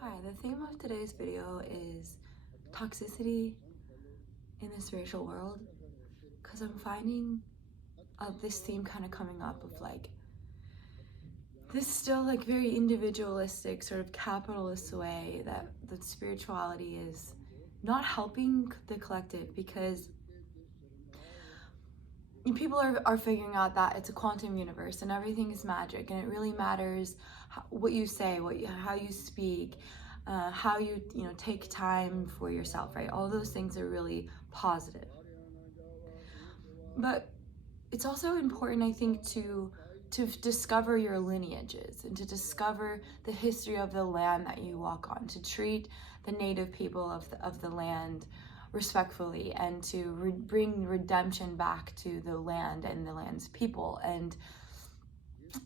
Hi, the theme of today's video is toxicity in the spiritual world, because I'm finding this theme kind of coming up of like this still like very individualistic sort of capitalist way that spirituality is not helping the collective, because people are figuring out that it's a quantum universe and everything is magic, and it really matters what you say, how you speak, how you take time for yourself, right? All those things are really positive. But it's also important, I think, to discover your lineages and to discover the history of the land that you walk on, to treat the native people of the land respectfully, and to bring redemption back to the land and the land's people. And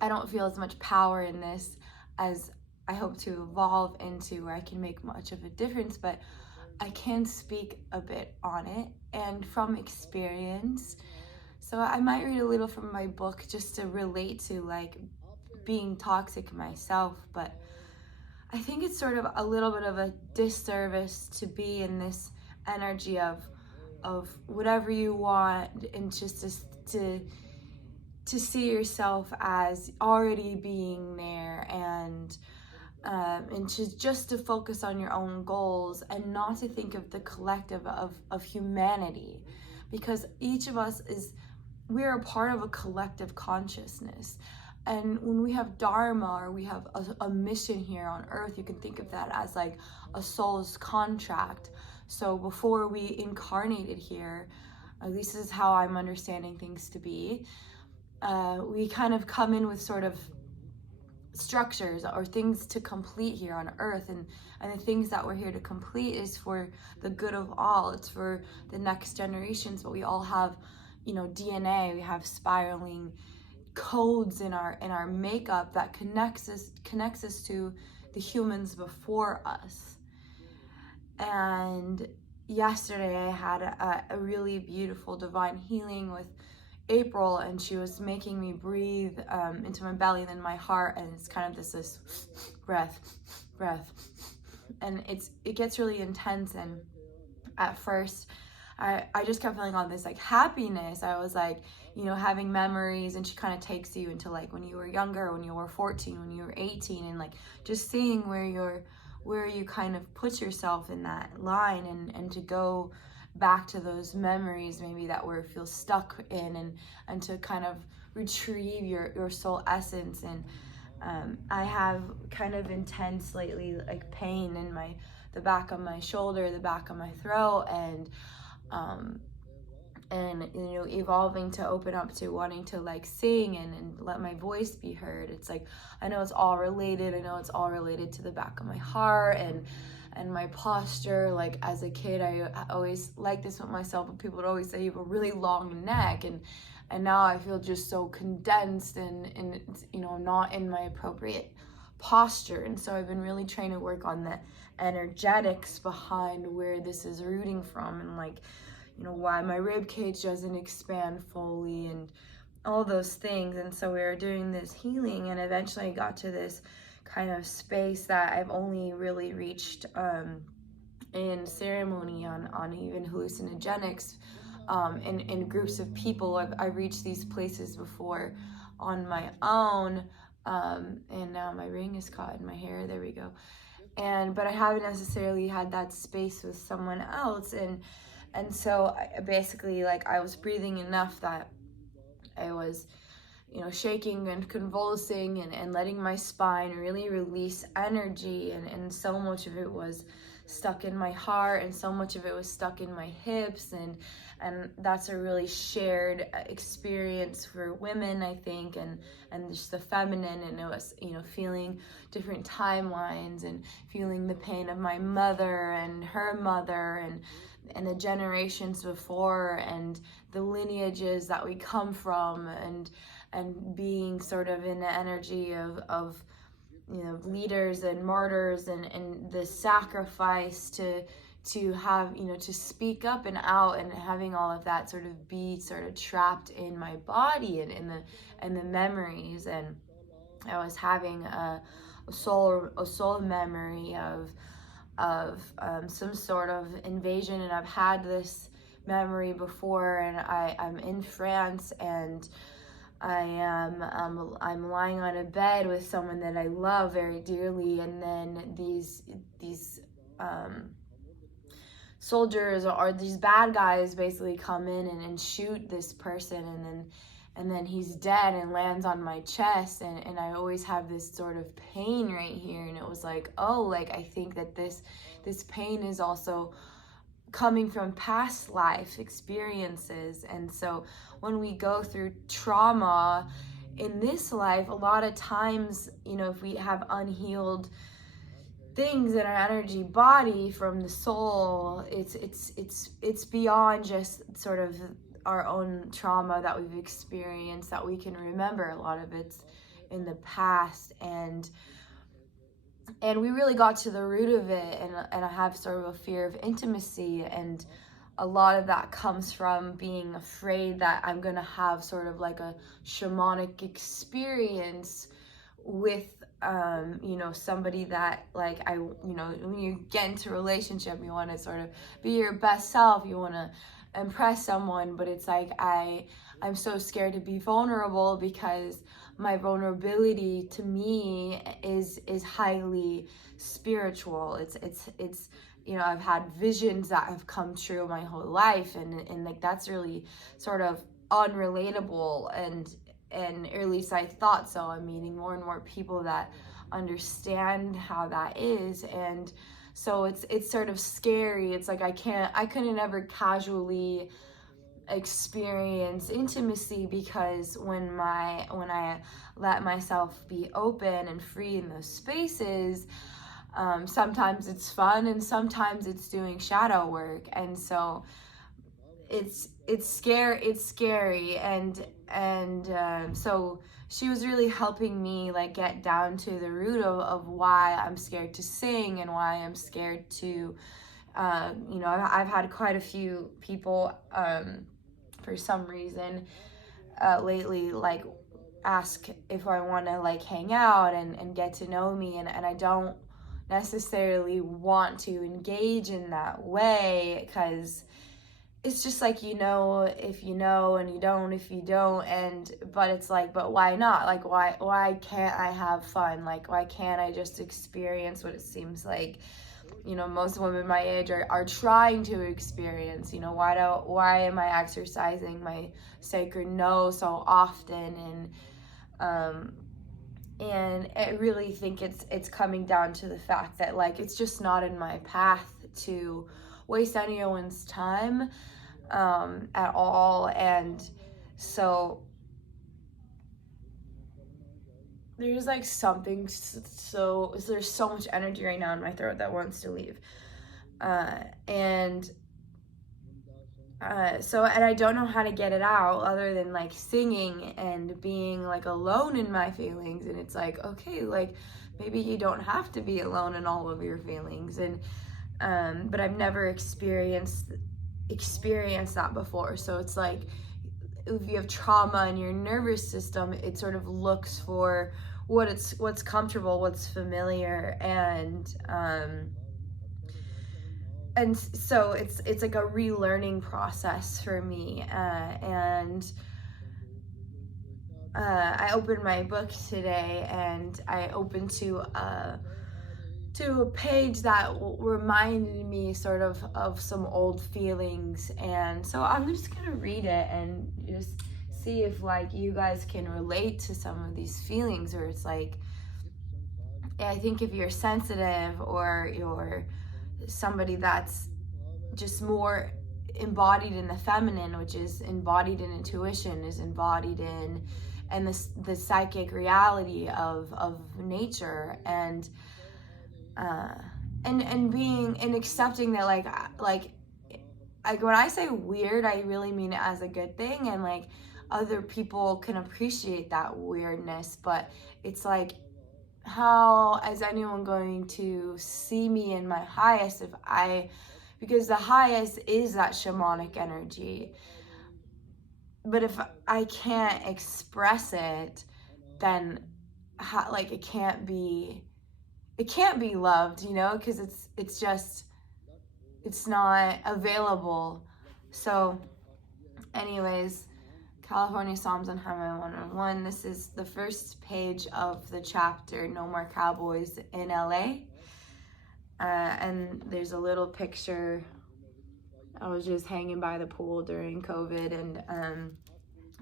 I don't feel as much power in this as I hope to evolve into, where I can make much of a difference, but I can speak a bit on it and from experience. So I might read a little from my book just to relate to like being toxic myself, but I think it's sort of a little bit of a disservice to be in this energy of whatever you want, and just to see yourself as already being there, and to just to focus on your own goals and not to think of the collective of humanity, because each of us we're a part of a collective consciousness. And when we have dharma, or we have a mission here on earth, you can think of that as like a soul's contract. So before we incarnated here, at least this is how I'm understanding things to be, we kind of come in with sort of structures or things to complete here on earth, and the things that we're here to complete is for the good of all. It's for the next generations, but we all have DNA. We have spiraling codes in our makeup that connects us to the humans before us. And yesterday I had a really beautiful divine healing with April, and she was making me breathe into my belly and then my heart, and it's kind of this breath, and it gets really intense. And at first I just kept feeling all this like happiness. I was like, having memories, and she kind of takes you into like when you were younger, when you were 14, when you were 18, and like just seeing where you kind of put yourself in that line, and to go back to those memories maybe that feel stuck in, and to kind of retrieve your soul essence. And I have kind of intense lately like pain in the back of my shoulder, the back of my throat, and evolving to open up to wanting to like sing and let my voice be heard. It's like I know it's all related to the back of my heart and my posture. Like as a kid, I always liked this with myself, but people would always say you have a really long neck, and now I feel just so condensed and not in my appropriate posture. And so I've been really trying to work on the energetics behind where this is rooting from, and like why my rib cage doesn't expand fully, and all those things. And so we were doing this healing, and eventually I got to this kind of space that I've only really reached in ceremony, on even hallucinogenics, in groups of people. I've reached these places before on my own, and now my ring is caught in my hair, there we go. But I haven't necessarily had that space with someone else, and so basically like I was breathing enough that I was shaking and convulsing, and letting my spine really release energy, and so much of it was stuck in my heart, and so much of it was stuck in my hips, and that's a really shared experience for women, I think, and just the feminine. And it was feeling different timelines, and feeling the pain of my mother and her mother, and the generations before, and the lineages that we come from, and being sort of in the energy of leaders and martyrs, and the sacrifice to have to speak up and out, and having all of that sort of be sort of trapped in my body, and in the memories. And I was having soul memory of some sort of invasion, and I've had this memory before, and I'm in France, and I'm lying on a bed with someone that I love very dearly, and then these soldiers or these bad guys basically come in and shoot this person, and then he's dead and lands on my chest, and I always have this sort of pain right here, and it was like, oh, like I think that this pain is also coming from past life experiences. And so when we go through trauma in this life, a lot of times, you know, if we have unhealed things in our energy body from the soul, it's beyond just sort of our own trauma that we've experienced that we can remember. A lot of it's in the past, and we really got to the root of it, and I have sort of a fear of intimacy, and a lot of that comes from being afraid that I'm gonna have sort of like a shamanic experience with you know, somebody that like you know, when you get into a relationship, you want to sort of be your best self, you want to impress someone, but it's like I'm so scared to be vulnerable, because my vulnerability to me is highly spiritual. It's you know, I've had visions that have come true my whole life, and like that's really sort of unrelatable, and or at least I thought so. I'm meeting more and more people that understand how that is, and so it's sort of scary. It's like I couldn't ever casually experience intimacy, because when I let myself be open and free in those spaces, sometimes it's fun and sometimes it's doing shadow work, and so it's scary, and so she was really helping me like get down to the root of why I'm scared to sing, and why I'm scared to you know, I've had quite a few people for some reason lately like ask if I want to like hang out and get to know me, and I don't necessarily want to engage in that way, because it's just like, you know, if you know, and you don't if you don't, and but it's like, but why not? Like why can't I have fun? Like why can't I just experience what it seems like, you know, most women my age are trying to experience? You know, why am I exercising my sacred no so often? And I really think it's coming down to the fact that like it's just not in my path to waste anyone's time at all. And so there's like something, so there's so much energy right now in my throat that wants to leave, so I don't know how to get it out other than like singing and being like alone in my feelings. And it's like, okay, like maybe you don't have to be alone in all of your feelings, and but I've never experienced that before. So it's like, if you have trauma in your nervous system, it sort of looks for what's comfortable, what's familiar, and so it's like a relearning process for me. And I opened my book today, and I opened to a page that reminded me sort of some old feelings, and so I'm just gonna read it and just see if like you guys can relate to some of these feelings, or it's like, I think if you're sensitive, or you're somebody that's just more embodied in the feminine, which is embodied in intuition, is embodied in and the psychic reality of nature, and being and accepting that like when I say weird, I really mean it as a good thing, and like other people can appreciate that weirdness, but it's like, how is anyone going to see me in my highest because the highest is that shamanic energy, but if I can't express it, then like it can't be it can't be loved, you know, because it's not available. So anyways, California Psalms on Highway 101. This is the first page of the chapter, No More Cowboys in LA. And there's a little picture. I was just hanging by the pool during COVID, and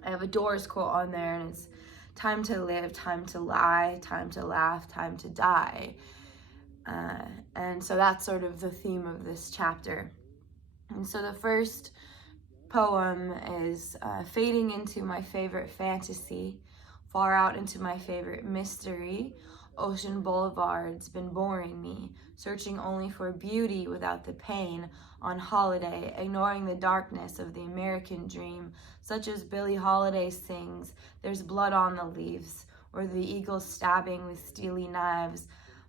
I have a Doors quote on there, and it's time to live, time to lie, time to laugh, time to die. And so that's sort of the theme of this chapter. And so the first poem is fading into my favorite fantasy, far out into my favorite mystery. Ocean Boulevard's been boring me, searching only for beauty without the pain, on holiday, ignoring the darkness of the American dream, such as Billie Holiday sings, there's blood on the leaves, or the eagles stabbing with steely knives,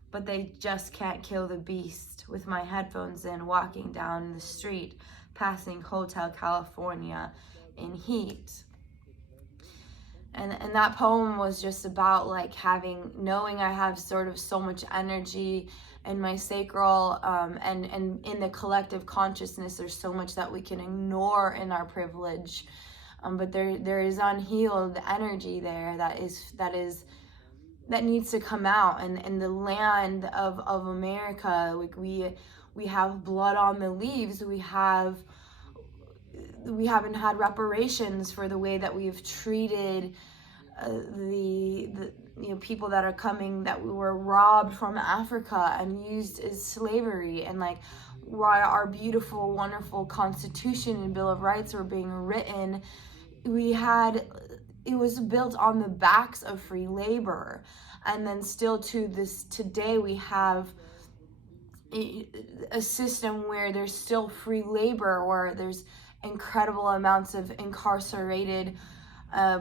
but they just can't kill the beast, with my headphones in, walking down the street, passing Hotel California in heat. And that poem was just about like knowing I have sort of so much energy in my sacral, and in the collective consciousness, there's so much that we can ignore in our privilege, but there is unhealed energy there that needs to come out. And in the land of America, like we have blood on the leaves. We haven't had reparations for the way that we've treated the people that are coming, that we were robbed from Africa and used as slavery. And like while our beautiful, wonderful Constitution and Bill of Rights were being written, it was built on the backs of free labor. And then still to this today, we have a system where there's still free labor, where there's incredible amounts of incarcerated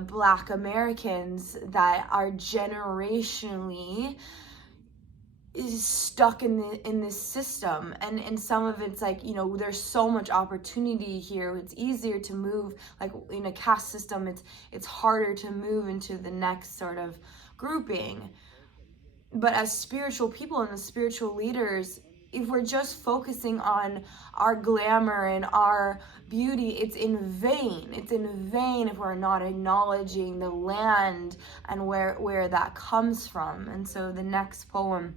Black Americans that are generationally is stuck in this system. And some of it's like, there's so much opportunity here. It's easier to move, like in a caste system, it's harder to move into the next sort of grouping. But as spiritual people and the spiritual leaders, if we're just focusing on our glamour and our beauty, it's in vain. It's in vain if we're not acknowledging the land and where that comes from. And so the next poem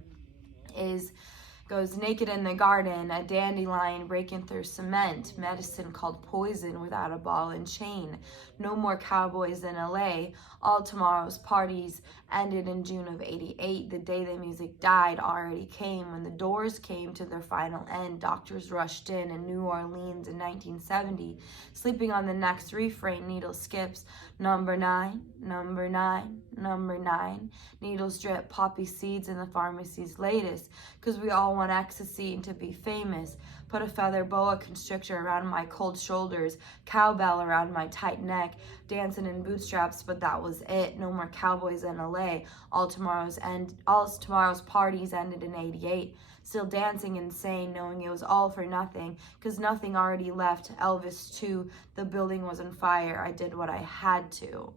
goes naked in the garden, a dandelion breaking through cement, medicine called poison without a ball and chain. No more cowboys in LA. All tomorrow's parties ended in June of '88. The day the music died already came. When the Doors came to their final end, doctors rushed in New Orleans in 1970. Sleeping on the next refrain, needle skips. Number 9, number 9, number 9. Needles drip poppy seeds in the pharmacy's latest, because we all want ecstasy and to be famous. Put a feather boa constrictor around my cold shoulders, cowbell around my tight neck, dancing in bootstraps, but that was it. No more cowboys in LA. All tomorrow's parties ended in '88. Still dancing insane, knowing it was all for nothing, because nothing already left. Elvis too. The building was on fire. I did what I had to.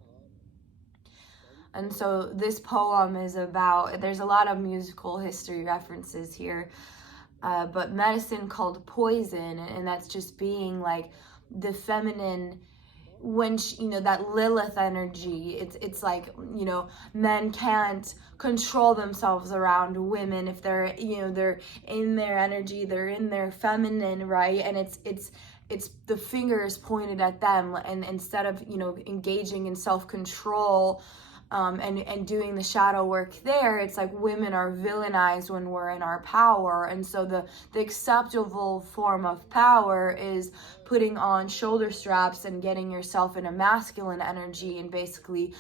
And so this poem is about, there's a lot of musical history references here, but medicine called poison, and that's just being like the feminine, when that Lilith energy. It's like, men can't control themselves around women if they're they're in their energy, they're in their feminine, right? And it's the fingers pointed at them, and instead of engaging in self-control and doing the shadow work there, it's like women are villainized when we're in our power. And so the acceptable form of power is putting on shoulder straps and getting yourself in a masculine energy and basically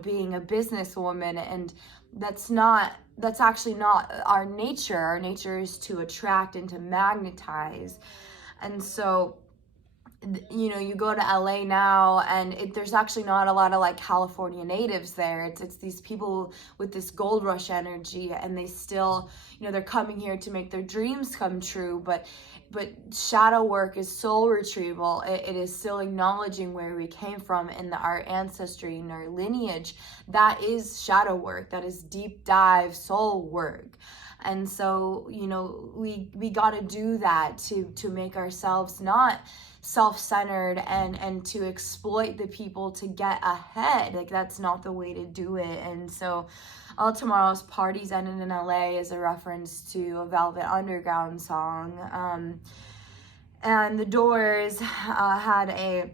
being a businesswoman. And that's actually not our nature. Our nature is to attract and to magnetize. And so you go to LA now, and there's actually not a lot of like California natives there. It's these people with this gold rush energy, and they still, they're coming here to make their dreams come true. But shadow work is soul retrieval. It is still acknowledging where we came from in our ancestry and our lineage. That is shadow work. That is deep dive soul work. And so, you know, we got to do that to make ourselves not self-centered and to exploit the people to get ahead. Like, that's not the way to do it. And so all tomorrow's parties ended in LA is a reference to a Velvet Underground song. And the Doors had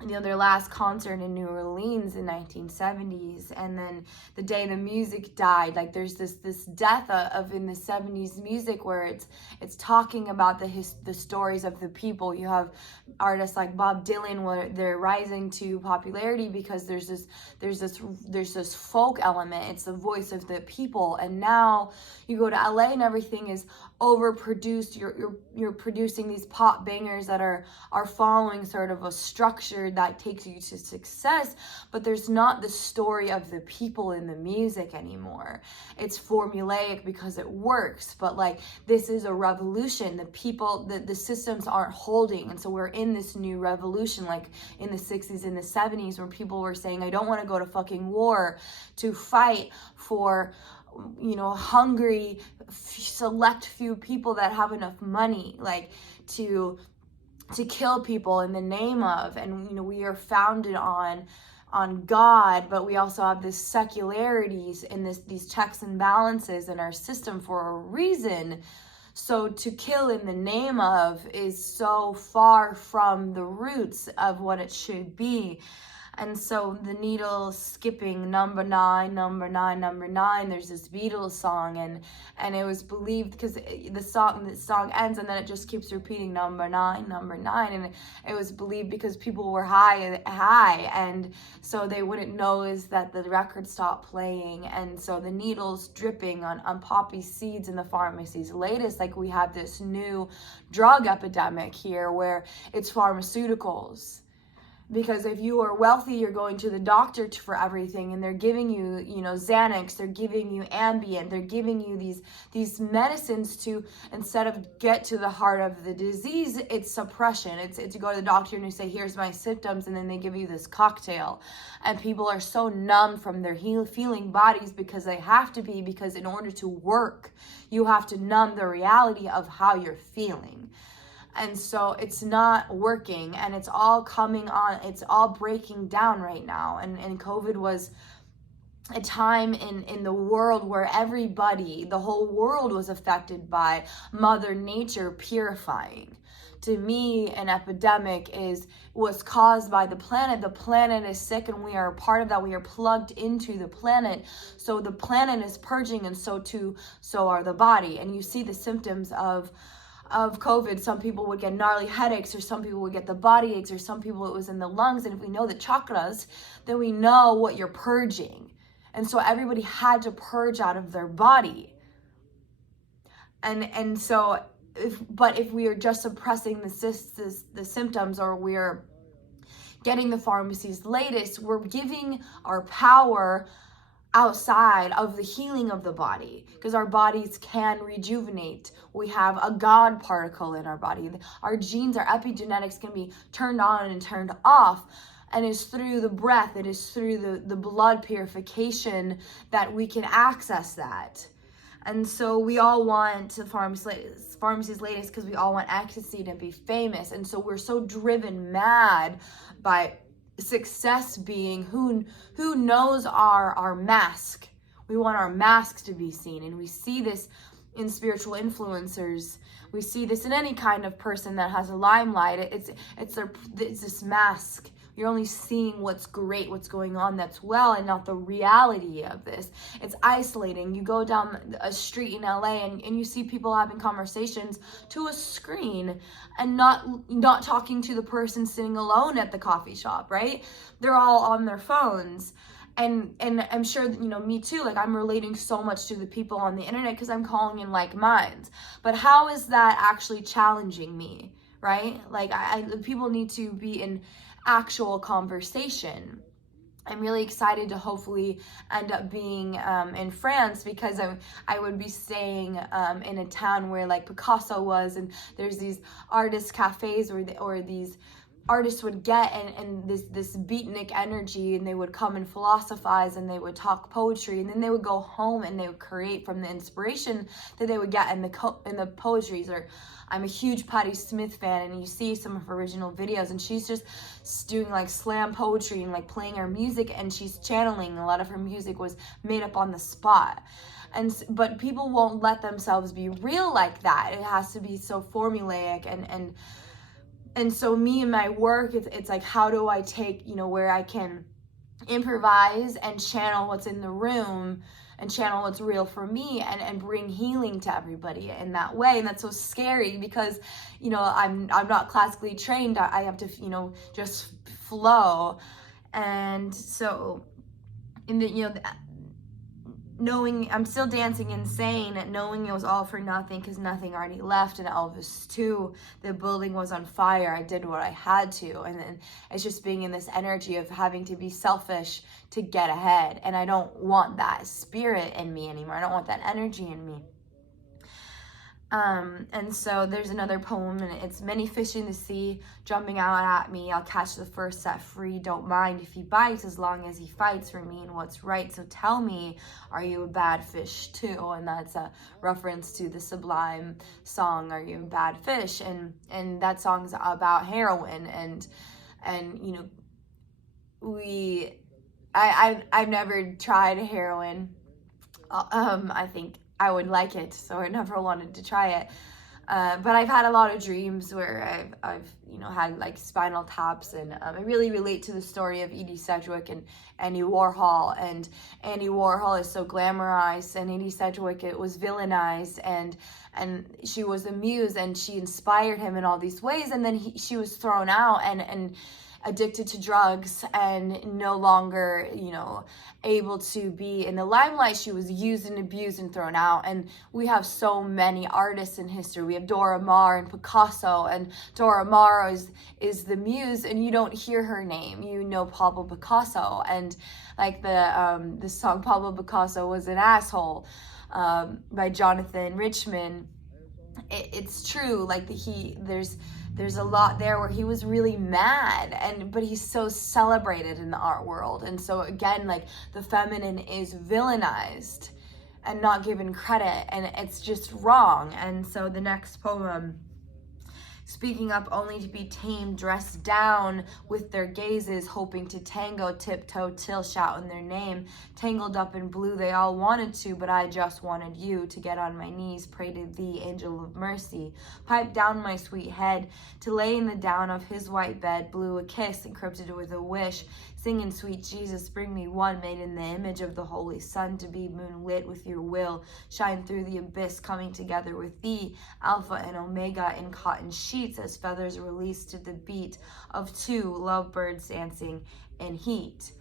their last concert in New Orleans in 1970s, and then the day the music died, like there's this death of in the 70s music where it's talking about the stories of the people. You have artists like Bob Dylan where they're rising to popularity because there's this folk element. It's the voice of the people. And now you go to LA and everything is overproduced. You're producing these pop bangers that are following sort of a structure that takes you to success, but there's not the story of the people in the music anymore. It's formulaic because it works, but like this is a revolution. The people, the systems aren't holding, and so we're in this new revolution, like in the 60s and the 70s, where people were saying, I don't want to go to fucking war to fight for, you know, hungry select few people that have enough money, like to kill people in the name of. And you know, we are founded on God, but we also have this secularities and these checks and balances in our system for a reason. So to kill in the name of is so far from the roots of what it should be. And so the needle skipping number 9, number 9, number 9. There's this Beatles song, and it was believed because the song ends and then it just keeps repeating number 9, number 9, and it was believed because people were high, and so they wouldn't notice that the record stopped playing, and so the needles dripping on poppy seeds in the pharmacies. Latest, like we have this new drug epidemic here where it's pharmaceuticals. Because if you are wealthy, you're going to the doctor for everything, and they're giving you, you know, Xanax, they're giving you Ambien, they're giving you these medicines to, instead of get to the heart of the disease, it's suppression. It's to go to the doctor and you say, here's my symptoms, and then they give you this cocktail. And people are so numb from their feeling bodies because they have to be, because in order to work, you have to numb the reality of how you're feeling. And so it's not working, and it's all coming on, it's all breaking down right now. And COVID was a time in the world where everybody, the whole world was affected by Mother Nature purifying. To me, an epidemic was caused by the planet. The planet is sick, and we are a part of that. We are plugged into the planet. So the planet is purging, and so are the body. And you see the symptoms of COVID. Some people would get gnarly headaches, or some people would get the body aches, or some people it was in the lungs. And if we know the chakras, then we know what you're purging. And so everybody had to purge out of their body. And so if we are just suppressing the symptoms, or we're getting the pharmacy's latest, we're giving our power outside of the healing of the body, because our bodies can rejuvenate. We have a God particle in our body. Our genes, our epigenetics can be turned on and turned off, and it's through the breath, it is through the blood purification that we can access that. And so we all want the pharmacy's latest because we all want ecstasy to be famous. And so we're so driven mad by success being who knows our mask. We want our masks to be seen, and we see this in spiritual influencers. We see this in any kind of person that has a limelight. It's this mask. You're only seeing what's great, what's going on that's well, and not the reality of this. It's isolating. You go down a street in LA and you see people having conversations to a screen and not talking to the person sitting alone at the coffee shop, right? They're all on their phones. And I'm sure that, you know, me too, like I'm relating so much to the people on the internet because I'm calling in like minds. But how is that actually challenging me, right? Like people need to be in actual conversation. I'm really excited to hopefully end up being in France, because I would be staying in a town where like Picasso was, and there's these artist cafes or these artists would get, and this beatnik energy, and they would come and philosophize, and they would talk poetry, and then they would go home and they would create from the inspiration that they would get in the poetries. Or I'm a huge Patti Smith fan, and you see some of her original videos, and she's just doing like slam poetry and like playing her music, and she's channeling. A lot of her music was made up on the spot. But people won't let themselves be real like that. It has to be so formulaic, and so me and my work, it's like, how do I take, where I can improvise and channel what's in the room and channel what's real for me, and bring healing to everybody in that way. And that's so scary because, I'm not classically trained. I have to, just flow. And so in the, knowing I'm still dancing insane, knowing it was all for nothing because nothing already left. And Elvis too, the building was on fire. I did what I had to. And then it's just being in this energy of having to be selfish to get ahead. And I don't want that spirit in me anymore. I don't want that energy in me. And so there's another poem, and it's many fish in the sea jumping out at me. I'll catch the first set free. Don't mind if he bites as long as he fights for me and what's right. So tell me, are you a bad fish too? And that's a reference to the Sublime song, Are You a Bad Fish? And that song's about heroin. And I've never tried heroin. I think I would like it, so I never wanted to try it. But I've had a lot of dreams where I've had like spinal taps, and I really relate to the story of Edie Sedgwick and Andy Warhol. And Andy Warhol is so glamorized, and Edie Sedgwick, it was villainized, and she was a muse, and she inspired him in all these ways. And then she was thrown out and addicted to drugs, and no longer, able to be in the limelight. She was used and abused and thrown out. And we have so many artists in history. We have Dora Maar and Picasso, and Dora Maar is the muse, and you don't hear her name. You know Pablo Picasso, and like the song Pablo Picasso Was an Asshole by Jonathan Richman. It's true, like there's a lot there where he was really mad, but he's so celebrated in the art world. And so again, like the feminine is villainized and not given credit, and it's just wrong. And so the next poem, speaking up only to be tamed, dressed down with their gazes, hoping to tango, tiptoe till shouting their name, tangled up in blue they all wanted to, but I just wanted you to get on my knees, pray to thee, angel of mercy, pipe down my sweet head, to lay in the down of his white bed, blew a kiss encrypted with a wish, singing sweet Jesus, bring me one made in the image of the Holy Sun, to be moonlit with your will, shine through the abyss, coming together with thee, Alpha and Omega in cotton sheets, as feathers released to the beat of two lovebirds dancing in heat.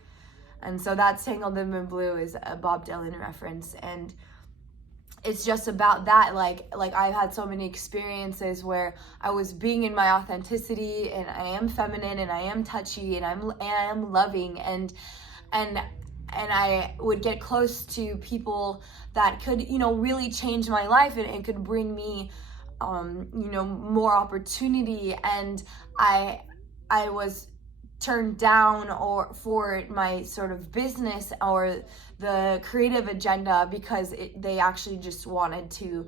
And so that's Tangled in Blue is a Bob Dylan reference, and it's just about that. Like I've had so many experiences where I was being in my authenticity, and I am feminine, and I am touchy, and I am loving, and I would get close to people that could, really change my life, and it could bring me, more opportunity. And I was turned down for my sort of business or the creative agenda because they actually just wanted to,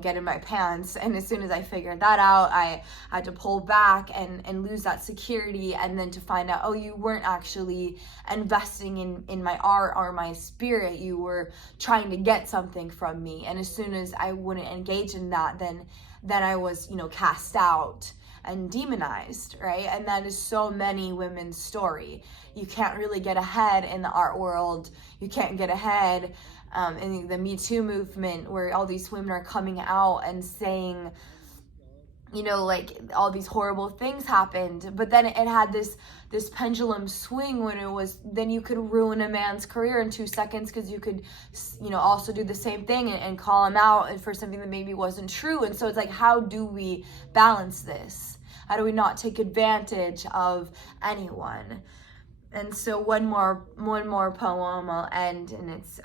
get in my pants. And as soon as I figured that out, I had to pull back and lose that security, and then to find out, oh, you weren't actually investing in my art or my spirit, you were trying to get something from me. And as soon as I wouldn't engage in that, then I was, cast out and demonized, right? And that is so many women's story. You can't really get ahead in the art world. You can't get ahead in the Me Too movement, where all these women are coming out and saying, like all these horrible things happened. But then it had this pendulum swing when it was, then you could ruin a man's career in 2 seconds because you could, also do the same thing and call him out for something that maybe wasn't true. And so it's like, how do we balance this? How do we not take advantage of anyone? And so one more poem I'll end, and it's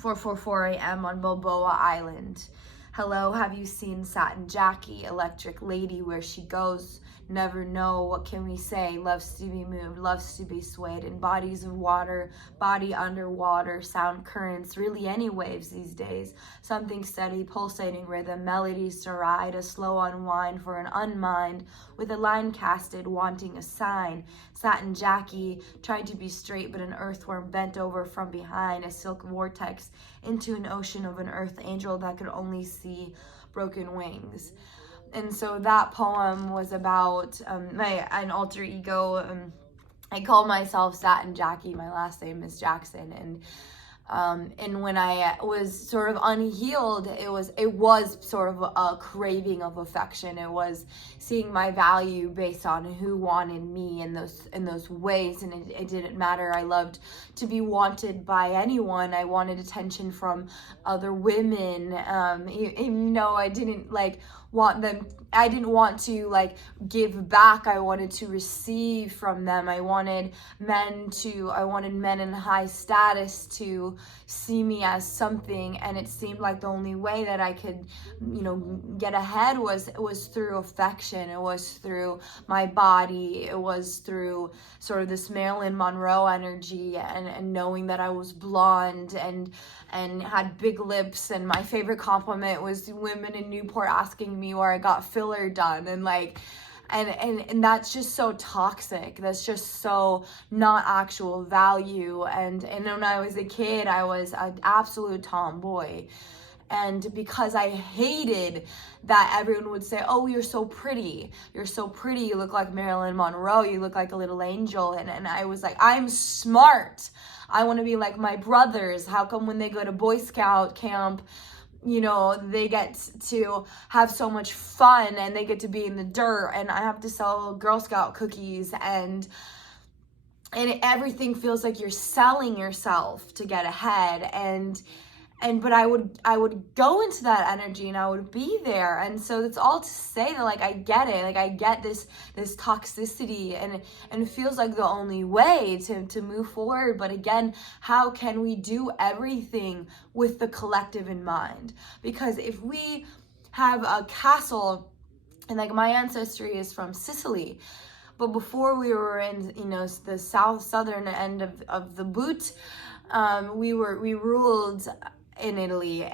4:44 a.m. on Balboa Island. Hello, have you seen Satin Jackie, Electric Lady, where she goes? Never know, what can we say? Loves to be moved, loves to be swayed in bodies of water, body underwater, sound currents, really any waves these days. Something steady, pulsating rhythm, melodies to ride, a slow unwind for an unmind, with a line casted, wanting a sign. Satin Jackie, tried to be straight, but an earthworm bent over from behind, a silk vortex into an ocean of an earth angel that could only see broken wings. And so that poem was about an alter ego. I call myself Satin Jackie. My last name is Jackson, and when I was sort of unhealed, it was sort of a craving of affection. It was seeing my value based on who wanted me in those ways, and it didn't matter. I loved to be wanted by anyone. I wanted attention from other women, even though I didn't want them. I didn't want to give back. I wanted to receive from them. I wanted men in high status to see me as something, and it seemed like the only way that I could, get ahead was through affection. It was through my body. It was through sort of this Marilyn Monroe energy, and knowing that I was blonde and had big lips. And my favorite compliment was women in Newport asking me where I got filler done, and that's just so toxic. That's just so not actual value. And when I was a kid, I was an absolute tomboy. And because I hated that everyone would say, oh, you're so pretty. You're so pretty. You look like Marilyn Monroe. You look like a little angel. And I was like, I'm smart. I want to be like my brothers. How come when they go to Boy Scout camp, they get to have so much fun and they get to be in the dirt, and I have to sell Girl Scout cookies, and everything feels like you're selling yourself to get ahead. But I would go into that energy and I would be there. And so that's all to say that I get it. I get this toxicity, and it feels like the only way to move forward. But again, how can we do everything with the collective in mind? Because if we have a castle, and my ancestry is from Sicily, but before we were in the southern end of the boot, we ruled in Italy,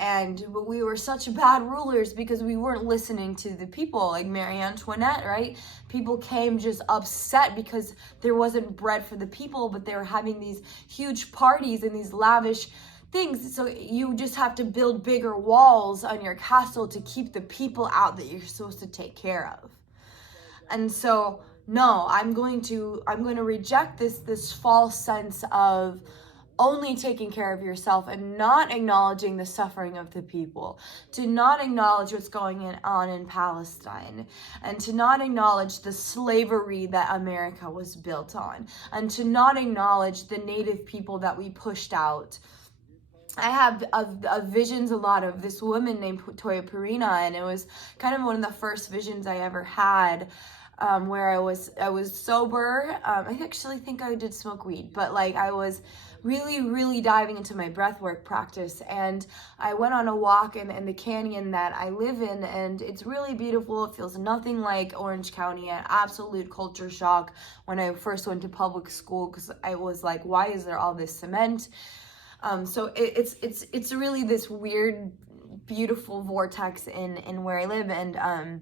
but we were such bad rulers because we weren't listening to the people, like Marie Antoinette, right? People came just upset because there wasn't bread for the people, but they were having these huge parties and these lavish things. So you just have to build bigger walls on your castle to keep the people out that you're supposed to take care of. And so no, I'm going to reject this false sense of only taking care of yourself and not acknowledging the suffering of the people, to not acknowledge what's going on in Palestine, and to not acknowledge the slavery that America was built on, and to not acknowledge the native people that we pushed out. I have visions a lot of this woman named Toya Perina, and it was kind of one of the first visions I ever had, where I was sober. I actually think I did smoke weed, but I was really diving into my breathwork practice, and I went on a walk in the canyon that I live in, and it's really beautiful. It feels nothing like Orange County. An absolute culture shock when I first went to public school, because I was like, why is there all this cement? So it's really this weird, beautiful vortex in where I live, and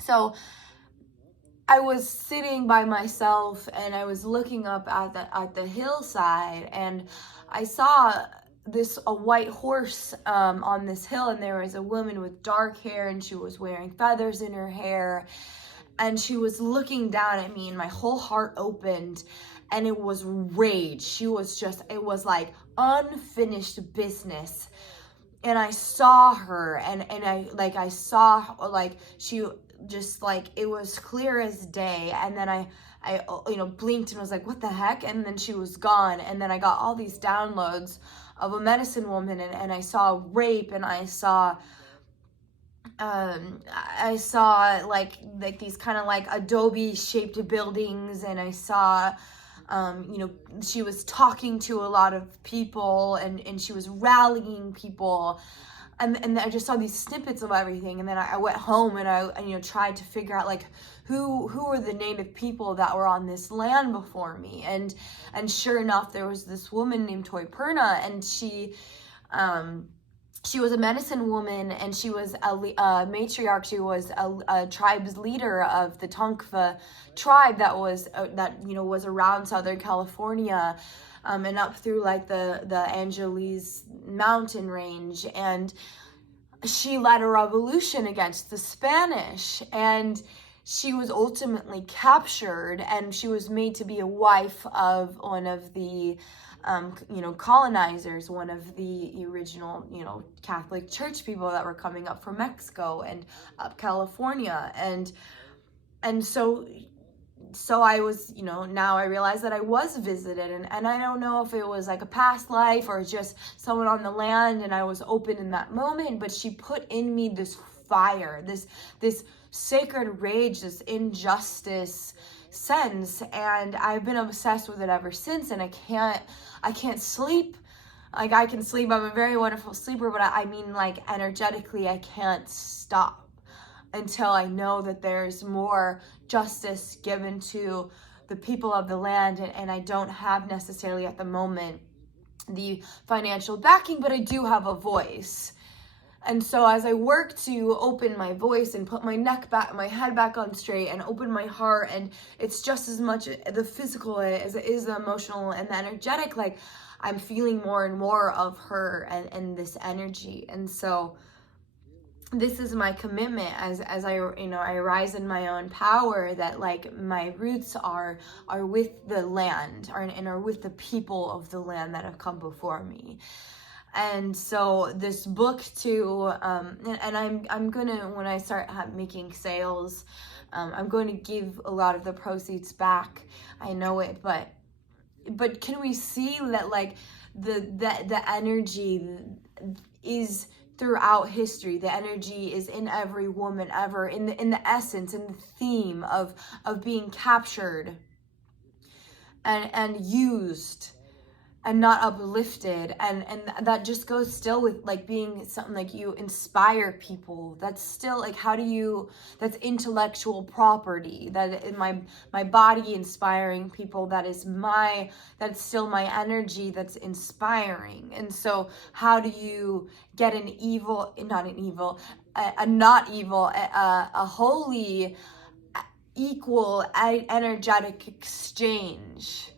so I was sitting by myself and I was looking up at the hillside, and I saw a white horse on this hill, and there was a woman with dark hair, and she was wearing feathers in her hair, and she was looking down at me, and my whole heart opened, and it was rage. It was like unfinished business. And I saw her, and I saw she just it was clear as day, and then I blinked and was like, what the heck? And then she was gone. And then I got all these downloads of a medicine woman, and I saw rape, and I saw these kind of adobe shaped buildings, and I saw she was talking to a lot of people, and she was rallying people. and I just saw these snippets of everything, and then I went home and I tried to figure out like who were the native people that were on this land before me, and sure enough there was this woman named Toyperna, and she was a medicine woman, and she was a matriarch. She was a tribe's leader of the Tonka tribe that was was around Southern California, and up through like the Angeles mountain range, and she led a revolution against the Spanish, and she was ultimately captured, and she was made to be a wife of one of the colonizers, one of the original, Catholic Church people that were coming up from Mexico and up California. And so I was, now I realize that I was visited, and I don't know if it was like a past life or just someone on the land, and I was open in that moment, but she put in me this fire, this sacred rage, this injustice sense, and I've been obsessed with it ever since, and I can't sleep. Like, I can sleep, I'm a very wonderful sleeper, but I mean, like, energetically, I can't stop until I know that there's more justice given to the people of the land, and I don't have necessarily at the moment the financial backing, but I do have a voice. And so as I work to open my voice and put my head back on straight, and open my heart, and it's just as much the physical as it is the emotional and the energetic, like I'm feeling more and more of her and this energy. And so this is my commitment as I I rise in my own power, that like my roots are with the land, and are with the people of the land that have come before me. And so this book too, and I'm gonna, when I start making sales, I'm going to give a lot of the proceeds back. I know it, but can we see that like the energy is throughout history? The energy is in every woman ever, in the essence, in the theme of being captured and used and not uplifted, and that just goes still with like being something like you inspire people. That's still like, that's intellectual property, that in my body inspiring people, that's still my energy that's inspiring. And so how do you get a holy, equal, energetic exchange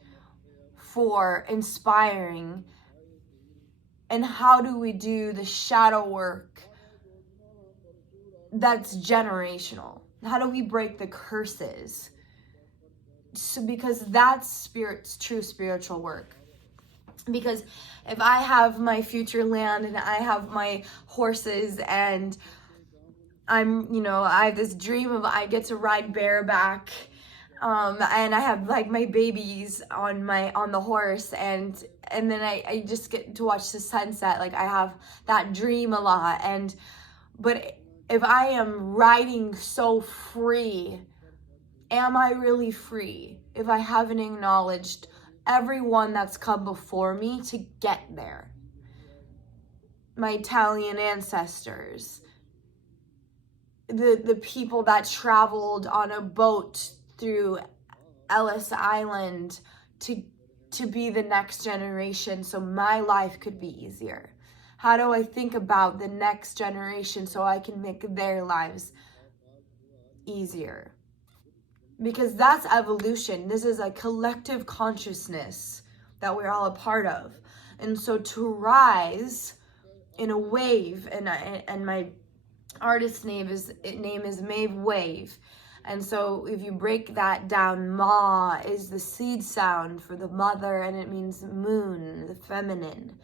for inspiring? And how do we do the shadow work that's generational? How do we break the curses? So, because that's true spiritual work. Because if I have my future land, and I have my horses, and I have this dream of I get to ride bareback, and I have like my babies on the horse, and then I just get to watch the sunset. Like, I have that dream a lot. But if I am riding so free, am I really free if I haven't acknowledged everyone that's come before me to get there? My Italian ancestors, the people that traveled on a boat through Ellis Island to be the next generation, so my life could be easier. How do I think about the next generation so I can make their lives easier? Because that's evolution. This is a collective consciousness that we're all a part of. And so to rise in a wave, and my artist name is Maeve Wave. And so if you break that down, Ma is the seed sound for the mother, and it means moon, the feminine.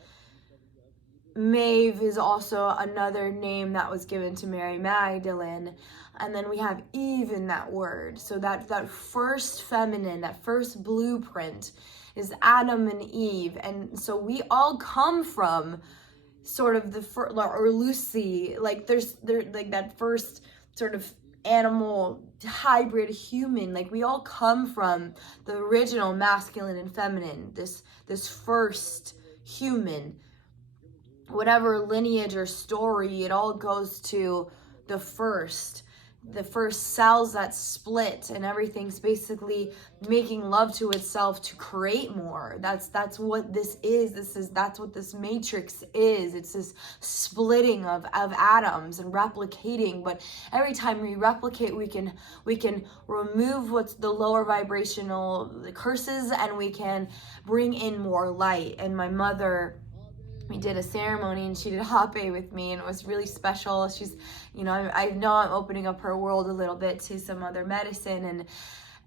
Maeve is also another name that was given to Mary Magdalene. And then we have Eve in that word. So that first feminine, that first blueprint is Adam and Eve. And so we all come from sort of or Lucy, like there's like that first sort of animal hybrid human. Like, we all come from the original masculine and feminine, this first human. whatever lineage or story, it all goes to the first cells that split, and everything's basically making love to itself to create more. That's what this is. That's what this matrix is. It's this splitting of atoms and replicating. But every time we replicate, we can remove what's the lower vibrational curses, and we can bring in more light. And my mother, we did a ceremony and she did hape with me, and it was really special. She's, I know I'm opening up her world a little bit to some other medicine,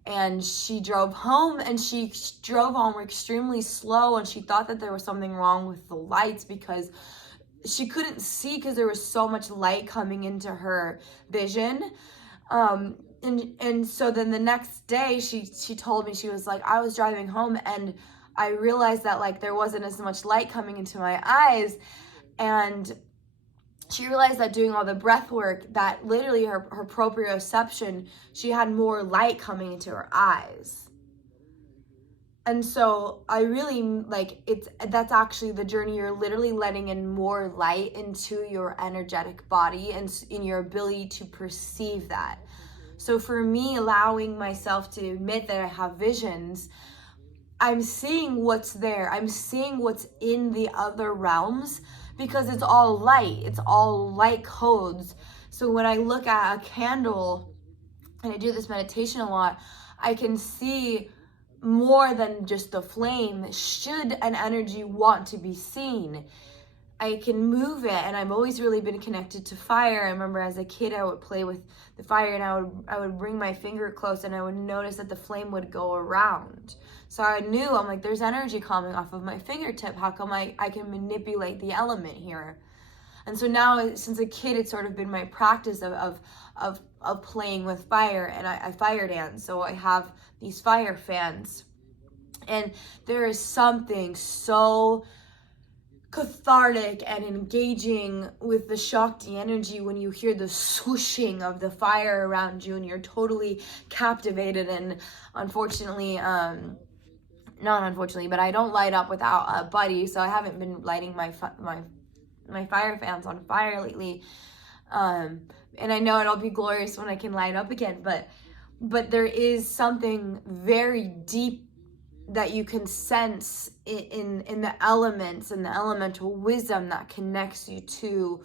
and she drove home, and she drove home extremely slow, and she thought that there was something wrong with the lights because she couldn't see because there was so much light coming into her vision. And so then the next day she told me, she was like, I was driving home and I realized that like there wasn't as much light coming into my eyes. And she realized that doing all the breath work, that literally her proprioception, she had more light coming into her eyes. And so I really that's actually the journey. You're literally letting in more light into your energetic body and in your ability to perceive that. So for me, allowing myself to admit that I have visions, I'm seeing what's there. I'm seeing what's in the other realms because it's all light. It's all light codes. So when I look at a candle, and I do this meditation a lot, I can see more than just the flame. Should an energy want to be seen, I can move it. And I've always really been connected to fire. I remember as a kid, I would play with the fire, and I would bring my finger close, and I would notice that the flame would go around. So I knew, I'm like, there's energy coming off of my fingertip. How come I can manipulate the element here? And so now, since a kid, it's sort of been my practice of playing with fire, and I fire dance. So I have these fire fans, and there is something so cathartic and engaging with the Shakti energy when you hear the swooshing of the fire around you, and you're totally captivated. And unfortunately, not unfortunately, but I don't light up without a buddy, so I haven't been lighting my fire fans on fire lately. And I know it'll be glorious when I can light up again, but there is something very deep that you can sense in the elements and the elemental wisdom that connects you to,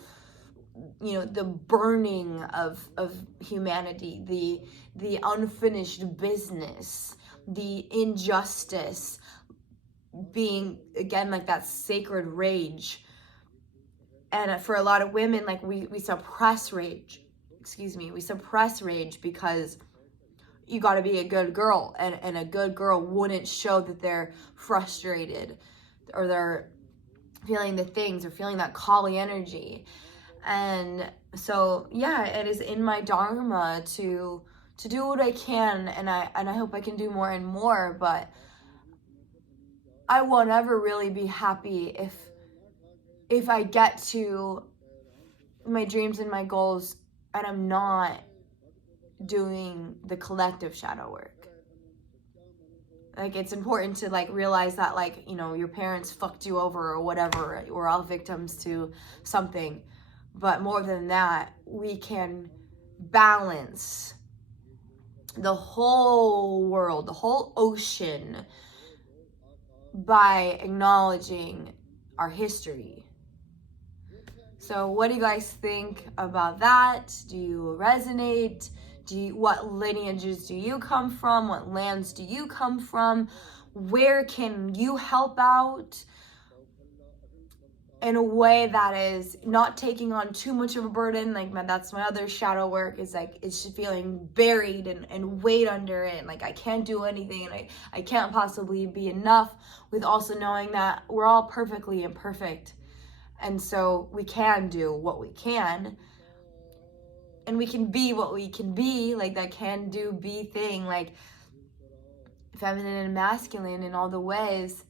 the burning of humanity, the unfinished business, the injustice, being again like that sacred rage. And for a lot of women, like we suppress rage. We suppress rage because you got to be a good girl, and a good girl wouldn't show that they're frustrated or they're feeling the things or feeling that Kali energy. And so yeah, it is in my dharma to do what I can, and I hope I can do more and more, but I won't ever really be happy if I get to my dreams and my goals and I'm not doing the collective shadow work. Like, it's important to like realize that like, your parents fucked you over or whatever. We're all victims to something. But more than that, we can balance the whole world, the whole ocean, by acknowledging our history. So what do you guys think about that? Do you resonate? What lineages do you come from? What lands do you come from? Where can you help out in a way that is not taking on too much of a burden? Like that's my other shadow work, is like it's feeling buried and weight under it. Like I can't do anything, and I can't possibly be enough, with also knowing that we're all perfectly imperfect. And so we can do what we can, and we can be what we can be, like that can do be thing, like feminine and masculine in all the ways.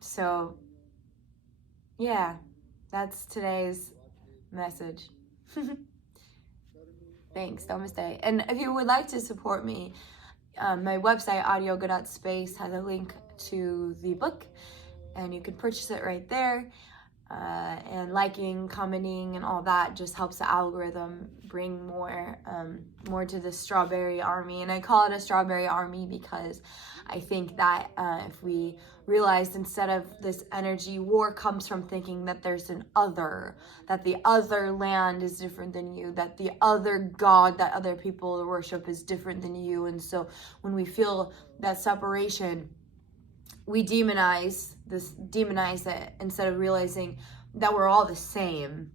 So yeah, that's today's message. Thanks, namaste. And if you would like to support me, my website, oddyoga.space, has a link to the book. and you can purchase it right there. And liking, commenting, and all that just helps the algorithm bring more to the strawberry army. And I call it a strawberry army because I think that if we realized, instead of this energy war comes from thinking that there's an other, that the other land is different than you, that the other god that other people worship is different than you. And so when we feel that separation, we demonize it instead of realizing that we're all the same,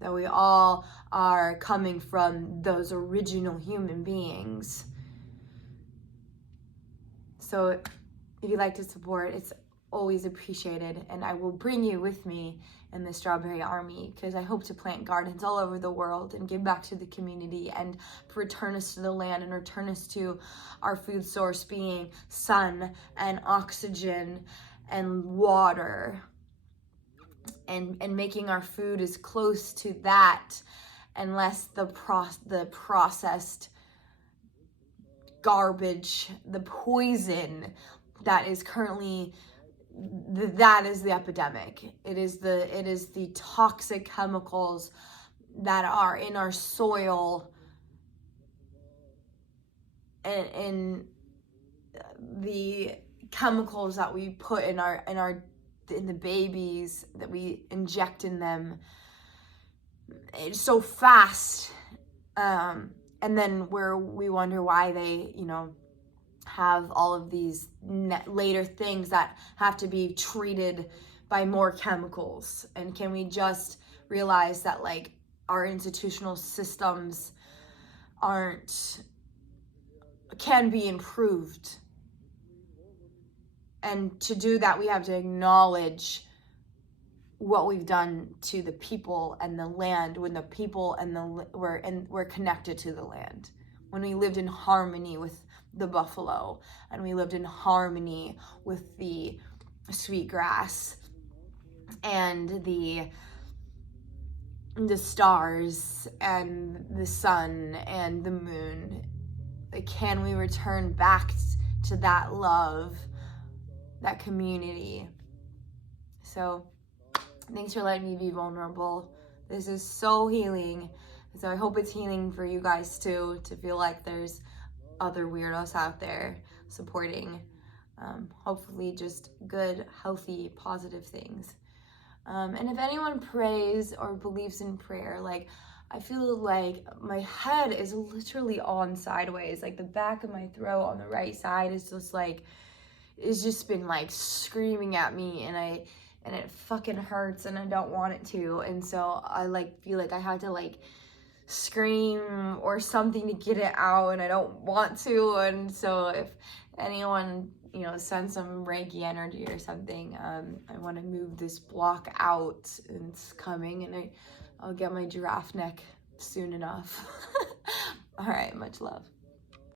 that we all are coming from those original human beings. So if you'd like to support, it's always appreciated, and I will bring you with me in the Strawberry Army, because I hope to plant gardens all over the world and give back to the community and return us to the land and return us to our food source being sun and oxygen and water, and making our food as close to that and less the processed garbage, the poison that is currently, that is the epidemic. It is the toxic chemicals that are in our soil and in the chemicals that we put in the babies that we inject in them. It's so fast, and then we wonder why they, have all of these later things that have to be treated by more chemicals. And can we just realize that, like, our institutional systems can be improved? And to do that, we have to acknowledge what we've done to the people and the land, when the people were connected to the land, when we lived in harmony with the buffalo, and we lived in harmony with the sweetgrass and the stars and the sun and the moon. Like, can we return back to that love, that community? So thanks for letting me be vulnerable. This is so healing. So I hope it's healing for you guys too, to feel like there's other weirdos out there supporting, hopefully just good, healthy, positive things. And if anyone prays or believes in prayer, like, I feel like my head is literally on sideways, like the back of my throat on the right side is just like, it's just been like screaming at me, and it fucking hurts, and I don't want it to. And so I feel like I have to scream or something to get it out, and I don't want to. And so if anyone send some Reiki energy or something, I want to move this block out, and it's coming, and I'll get my giraffe neck soon enough. All right, much love.